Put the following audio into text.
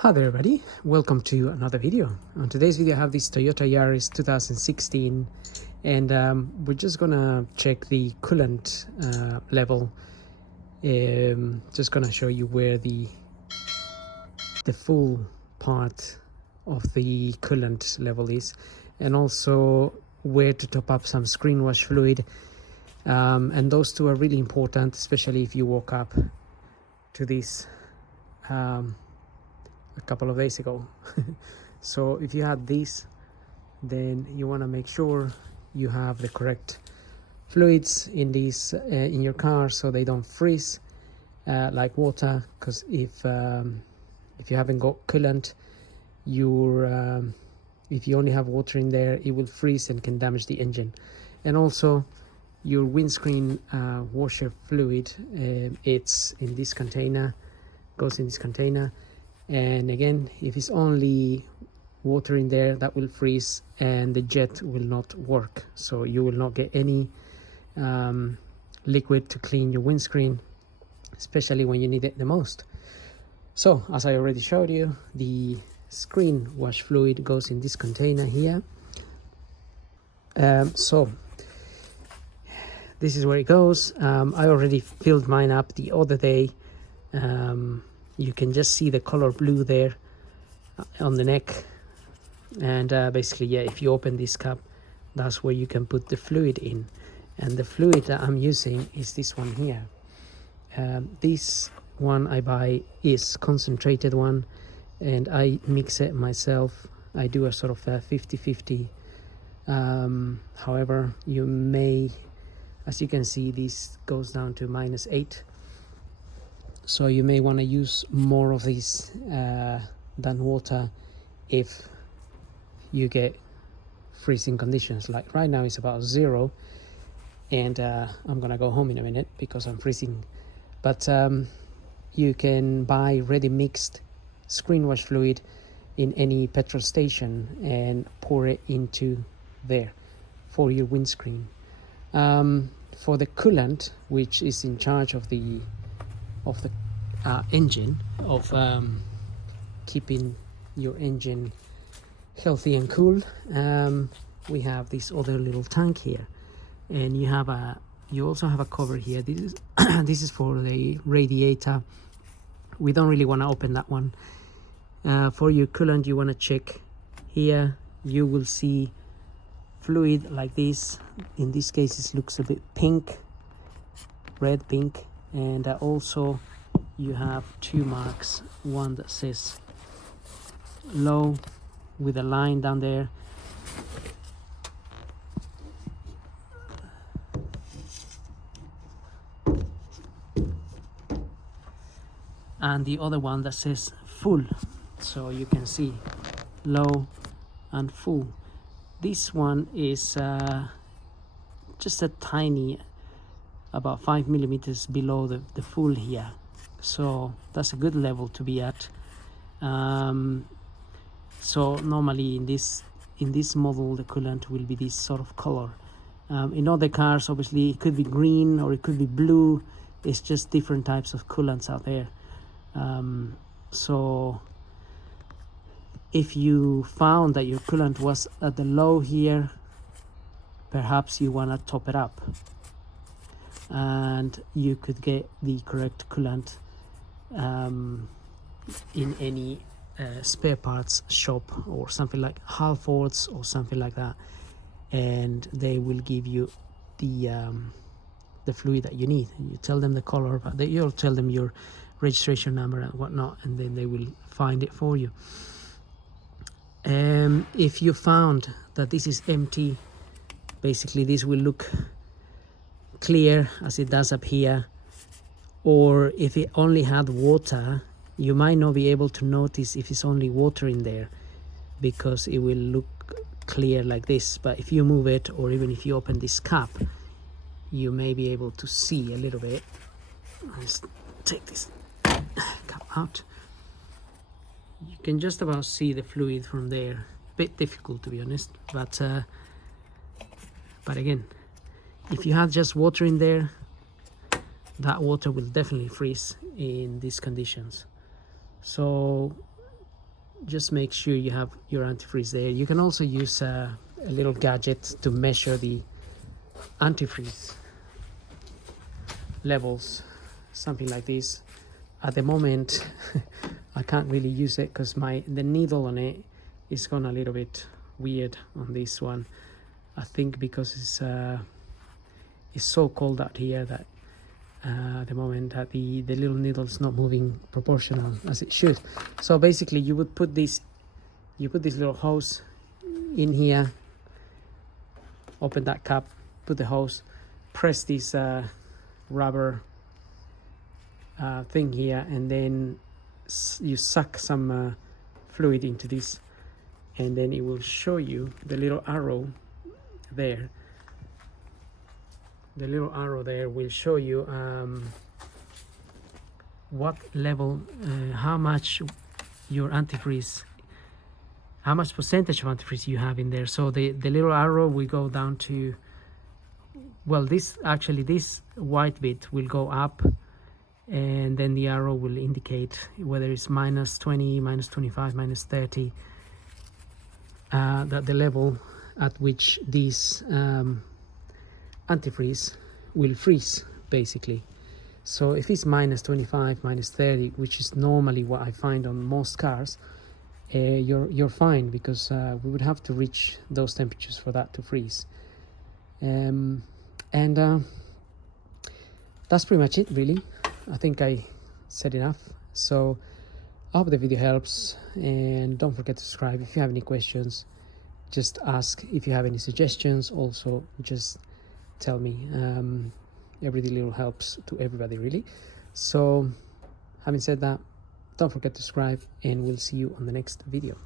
Hi there everybody, welcome to another video. On today's video I have this Toyota Yaris 2016 and we're just gonna check the coolant level. Just gonna show you where the full part of the coolant level is, and also where to top up some screen wash fluid, and those two are really important, especially if you woke up to this a couple of days ago. So if you had this, then you want to make sure you have the correct fluids in these in your car so they don't freeze like water, because if you haven't got coolant, if you only have water in there, it will freeze and can damage the engine. And also your windscreen washer fluid, it's in this container, goes in this container. And again, if it's only water in there, that will freeze and the jet will not work, so you will not get any liquid to clean your windscreen, especially when you need it the most. So as I already showed you, the screen wash fluid goes in this container here. So this is where it goes. I already filled mine up the other day. You can just see the color blue there on the neck, and basically, yeah, if you open this cap, that's where you can put the fluid in. And the fluid that I'm using is this one here. This one I buy is concentrated one, and I mix it myself. I do a sort of a 50-50. However, you may, as you can see, this goes down to -8. So you may want to use more of this than water if you get freezing conditions. Like right now it's about 0, and I'm gonna go home in a minute because I'm freezing. But you can buy ready mixed screen wash fluid in any petrol station and pour it into there for your windscreen. For the coolant, which is in charge of the engine, of keeping your engine healthy and cool, we have this other little tank here, and you also have a cover here. This is this is for the radiator. We don't really want to open that one. For your coolant, you want to check here. You will see fluid like this. In this case it looks a bit pink, red pink, and also you have 2 marks, one that says low with a line down there, and the other one that says full, so you can see low and full. This one is just a tiny, about 5 millimeters below the full here, so that's a good level to be at. So normally in this model the coolant will be this sort of color. In other cars obviously it could be green or it could be blue. It's just different types of coolants out there. So if you found that your coolant was at the low here, perhaps you want to top it up, and you could get the correct coolant in any spare parts shop or something like Halfords or something like that, and they will give you the fluid that you need. You tell them the color, but you'll tell them your registration number and whatnot, and then they will find it for you. If you found that this is empty, basically this will look clear as it does up here, or if it only had water, you might not be able to notice if it's only water in there because it will look clear like this. But if you move it, or even if you open this cap, you may be able to see a little bit. Let's take this cap out. You can just about see the fluid from there. A bit difficult to be honest, but again, if you had just water in there, that water will definitely freeze in these conditions. So just make sure you have your antifreeze there. You can also use a little gadget to measure the antifreeze levels, something like this. At the moment I can't really use it because the needle on it is gone a little bit weird on this one. I think because it's so cold out here that at the moment that the little needle is not moving proportional as it should. So basically you would put this little hose in here, open that cap, put the hose, press this rubber thing here, and then you suck some fluid into this, and then it will show you the little arrow there. The little arrow there will show you what level, how much your antifreeze, how much percentage of antifreeze you have in there. So the little arrow will go down to, well, this white bit will go up, and then the arrow will indicate whether it's -20, -25, -30, that the level at which this antifreeze will freeze, basically. So if it's -25, -30, which is normally what I find on most cars, you're fine, because we would have to reach those temperatures for that to freeze. And that's pretty much it, really. I think I said enough. So I hope the video helps, and don't forget to subscribe. If you have any questions, just ask. If you have any suggestions, also just tell me. Every little helps to everybody, really. So having said that, don't forget to subscribe, and we'll see you on the next video.